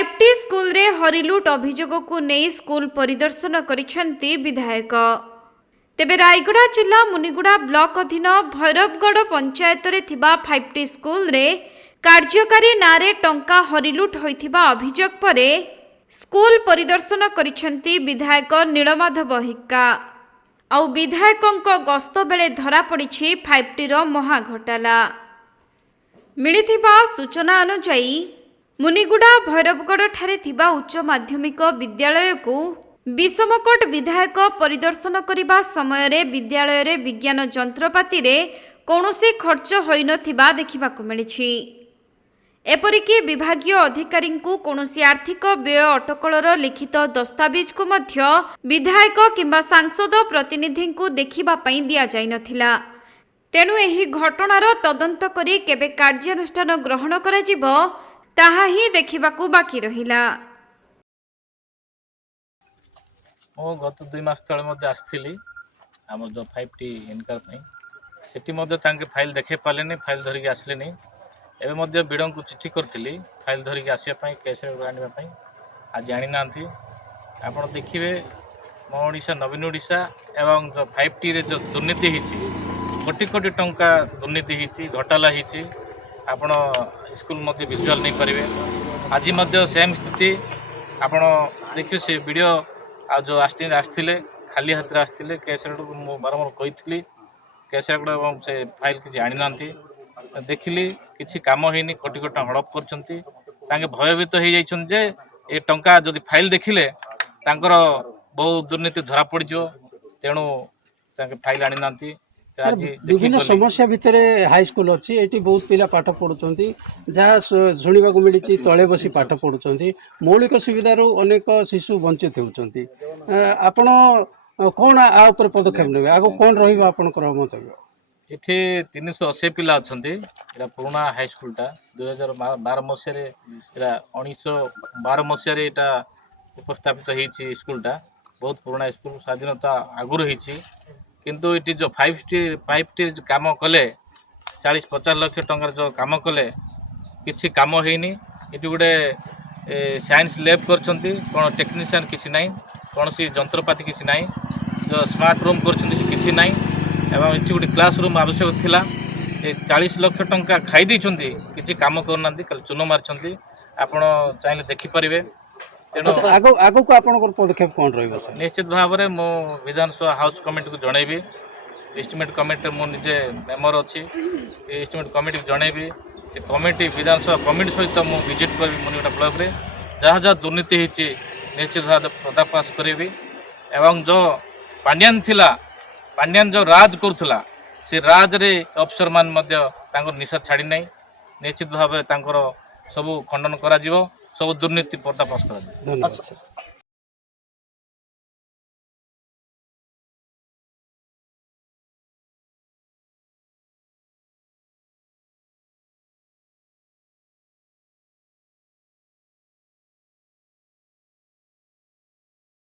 5T school रे हरिलुट अभियोग को नहीं स्कूल परिदर्शन करिसेंती विधायक। तेबे रायगड़ा जिला मुनिगुड़ा ब्लॉक अधीन भैरवगढ़ पंचायत रे थिबा 5T स्कूल रे कार्यकारी नारे टंका हरिलुट होइथिबा अभियोग परे स्कूल परिदर्शन करिसेंती विधायक नीलमाधव हिक्का। आउ विधायकଙ୍କ गस्त बेले धरा पड़िछि 5T रो महाघोटाला। मिलिथिबा सूचना अनुसार मुनिगुड़ा भैरवगढ़ ठारे थिबा उच्च माध्यमिक विद्यालय को विषमकोट विधायक परिदर्शन करिबा समय रे विद्यालय रे विज्ञान जंत्रपाति रे कौनसी खर्च होई नथिबा देखिबाकु मिलिछि। एपरिकी विभागीय अधिकारी को कौनसी आर्थिक व्यय अटकलर लिखित दस्तावेज को मध्य विधायक किंबा सांसद प्रतिनिधि को देखिबा पई दिया जाय नथिला। तेणु एही घटनार तदंत करी केबे कार्यानुष्ठान ग्रहण करा जिवो ताहा ही देखिबाकू बाकी रहिला। मो गत 2 मास तळे मध्ये आस्थिली हमर जो 5T इनकार पई सेठी मध्ये तांके फाइल देखे पालेनी, फाइल धरि आसलेनी। एबे मध्ये बिडं को चिट्ठी करथिली फाइल धरि आसिया पई केस आनिबा पई आज जानि नांथी। आपण देखिबे मो ओडिशा नवीन ओडिशा एवं जो 5T रे जो दुर्नीति हिची कोटी कोटी टंका दुर्नीति हिची घोटाला हिची आपण स्कूल मध्ये विजुअल नहीं पारिबे। आज मध्ये सेम स्थिति आपण देखियो से वीडियो आ जो आस्थिले खाली हाथ रे आस्थिले केस मो बारंबार कहितली केस एवं से फाइल किछि आनि नांथी। देखिली किछि काम हेनी कोटी कोटी हड़प करछंती। तांगे भयभीत हो जाइछन जे ए टंका जदि फाइल देखिले तांकर बहुत दुर्नीति धरा पड़ जो तेणु तांगे फाइल आनि नांथी। विभिन्न समस्या भितर हाई स्कूल अच्छी ये बहुत पिला पाठ पढ़ुंट जहाँ शुणा मिली तले बसी पाठ पढ़ुंट मौलिक सुविधार अनेक शिशु वंचित होती। आपण कौन आ पदक्षेप ने आगे कौन रहा मंतव्य? इथे 380 पिला अच्छा पुराना हाई स्कूलटा 2012 मसीह 1912 मसीह उपस्थापित हो स्कूलटा बहुत पुराना स्कूल स्वाधीनता आगुरी होती। किंतु ये जो 5T काम कले 40-50 लाख टंकार जो काम कले किसी काम होनी। ये गोटे साइंस लैब कर कौन टेक्नीशियन किसी ना कौन सी जंत्रपाति किसी ना जो स्मार्ट रूम कर ना एवं ये गोटे क्लास रूम आवश्यक थिला। 40 लाख टंका खाई किसी काम करना चून मार्च आपण चाहिए देखिपारे। आगो को आपन पदक्षेप कौन रही? निश्चित भाव में मो विधानसभा हाउस कमिटी को जनइबी। एस्टिमेट कमिटी मो निजे मेम्बर अच्छी एस्टिमेट कमिटी को जनइबी। से कमिटी विधानसभा कमिटी सहित मु विजिट करी मुनिगुड़ा ब्लॉक रे जहाँ जहाँ दुर्नीति होती निश्चित भाव पर्दाफाश करी। एवं जो पांड्यान थिला पांड्यान जो राज करुला से राज रे अफसर मान निशा छाड़ी नहीं। निश्चित भाव में सबू खंडन करा सब दुर्नीति पर्दाफाश करा।